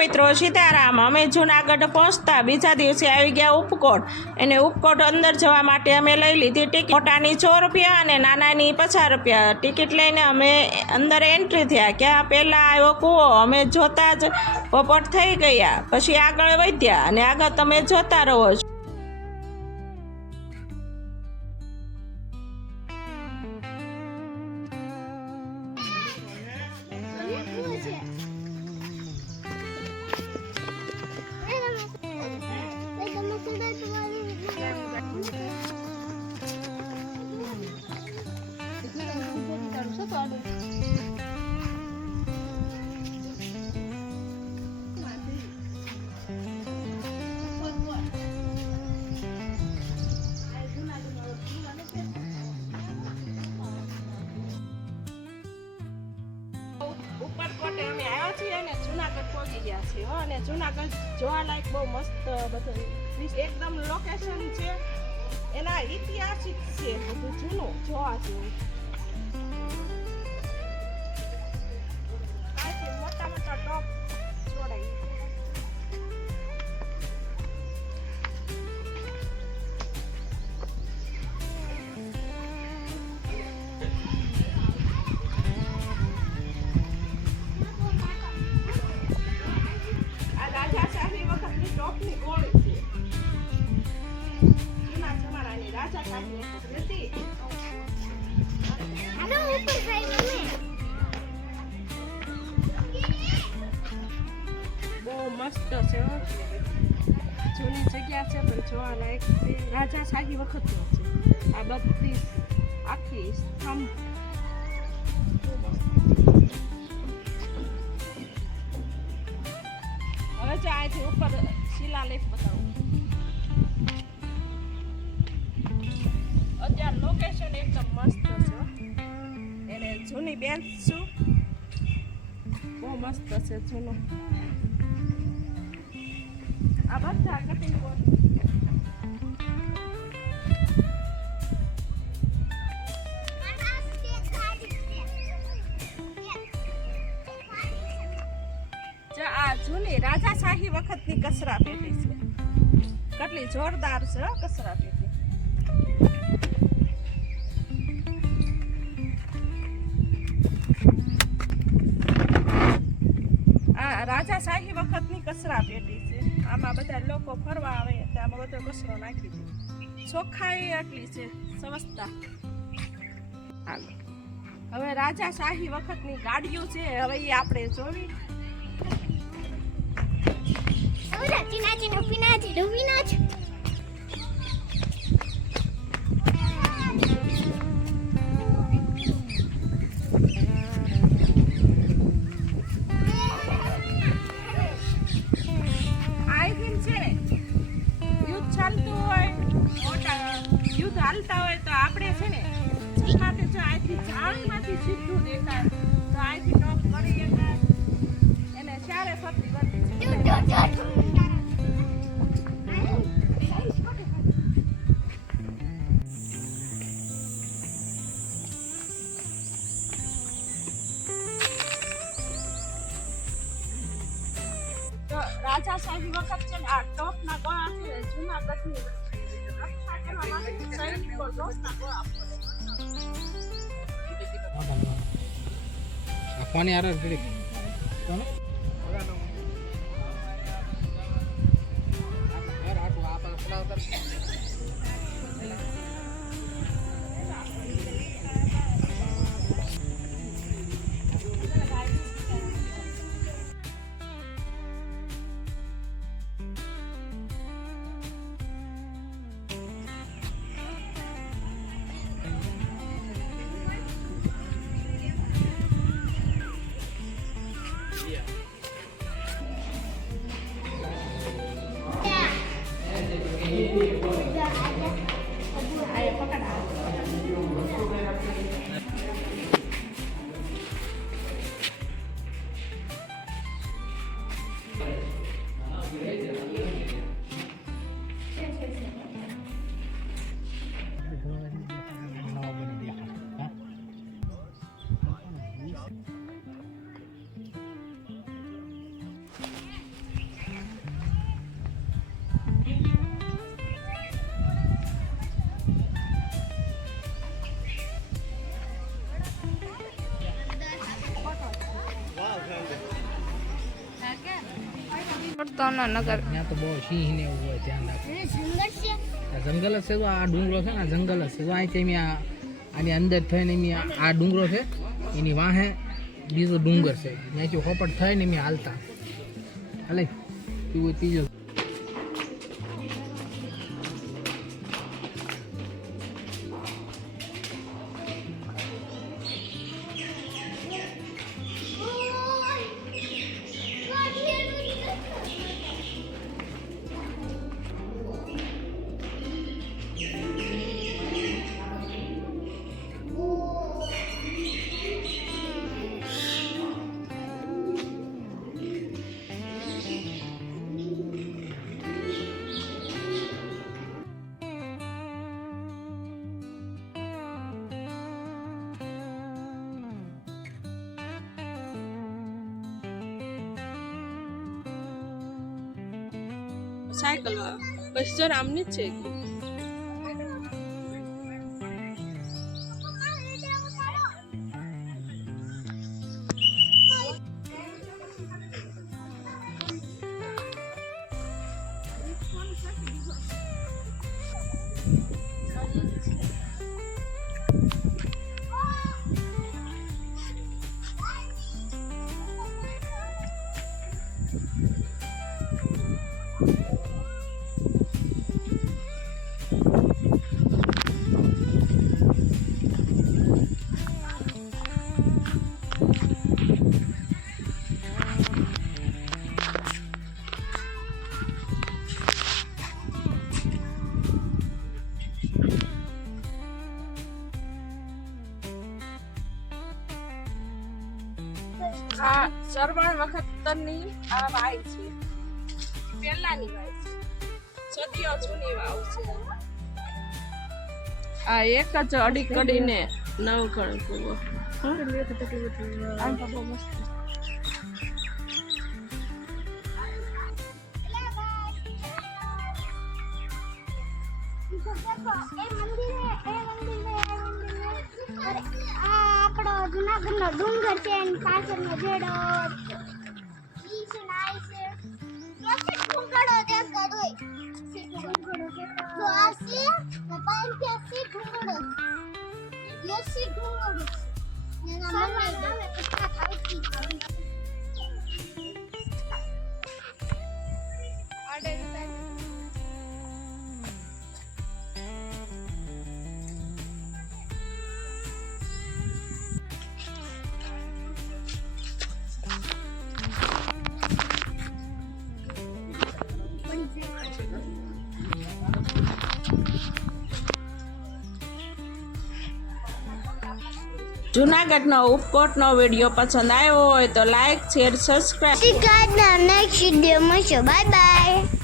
મિત્રો સીતારામ। અમે જૂનાગઢ પહોંચતા બીજા દિવસે આવી ગયા ઉપકોટ। અને ઉપકોટ અંદર જવા માટે અમે લઈ લીધી ટિકિટ। મોટાની 6 રૂપિયા અને નાનાની 50 રૂપિયા। ટિકિટ લઈને અમે અંદર એન્ટ્રી થયા। ક્યાં પહેલાં આવ્યો કૂવો। અમે જોતા જ પોપટ થઈ ગયા। પછી આગળ વધ્યા અને આગળ તમે જોતા રહો છો। ઉપરકોટે અમે આવ્યા છીએ અને જૂનાગઢ પહોંચી ગયા છીએ અને જૂનાગઢ જોવાલાયક બહુ મસ્ત બધું એકદમ લોકેશન છે। એના ઐતિહાસિક છે બધું જૂનું જોવા જેવું। મોટા મોટા ટોપ છોડાય। ટોપની ગોળી છે જૂના જમાનાની રાજા સાહેબની હતી। હાલો ઉપર જઈ તમે બહુ મસ્ત છે જૂની જગ્યા છે પણ જોવાલાયક રાજા શાહી વખતનો છે। આ બધી આખી સ્તંભ હવે જો અહીંથી ઉપર શિલાલેખ બતાવું। અત્યારે લોકેશન એકદમ મસ્ત છે એને જૂની બેન્ચ છું બહુ મસ્ત છે જૂનું। આ બધા કટિંગ બોર્ડ આ જૂની રાજાશાહી વખતની કચરા પેટી છે। કેટલી જોરદાર છે કચરા પેટી। આ રાજાશાહી વખતની કચરા પેટી છે। આમાં બધા લોકો ફરવા આવે એટલે આમાં બધો કચરો નાખી દે। ચોખ્ખાઈ આટલી છે સ્વચ્છતા। હાલો હવે રાજાશાહી વખતની ગાડીઓ છે હવે એ આપણે જોવી। યુદ્ધ હાલતા હોય તો આપણે છે ને છતાં જો અહીંથી જાળીમાંથી સીધું દેખાય તો અહીંથી ટોપ કરી એને ચારે ફરતી કરતી તો રાજાશાહી વખત છે ને આ ટોપના ગોળા છે જૂનાગઢની पानी आ रहा है તો ન નગર ત્યાં તો બહુ સિંહ ને એવું હોય, ધ્યાન રાખો. આ જંગલ જ છે તો આ ડુંગરો છે ને, આ જંગલ જ છે તો અહીંથી એમ આની અંદર થઈને એમ આ ડુંગરો છે, એની વાહે બીજો ડુંગર છે, ત્યાંથી હોપટ થઈને એમ હાલતા હાલે એવું ત્રીજો. સાયકલ બસ જો આમની જ છે. આ ચરવાણ વખતની આ વાય છે, પહેલાની વાય છે, સદીઓ જૂની વાવ છે. આ એક જ અડી કડીને નવઘણ કૂવો. આપણો જુનાગઢનો ડુંગર છે એની પાછળનો જેડો ઈ છે ને આ છે યસી ડુંગરો દેખતો હોય સી ડુંગરો તો આ છે ને પાન કે સી ડુંગરો યસી ડુંગરો ને ના મને કેટલા ખાઈ આડે જૂનાગઢનો ઉપકોટનો વિડીયો પસંદ આવ્યો હોય તો like, share, subscribe. See you guys in the next video. Bye bye.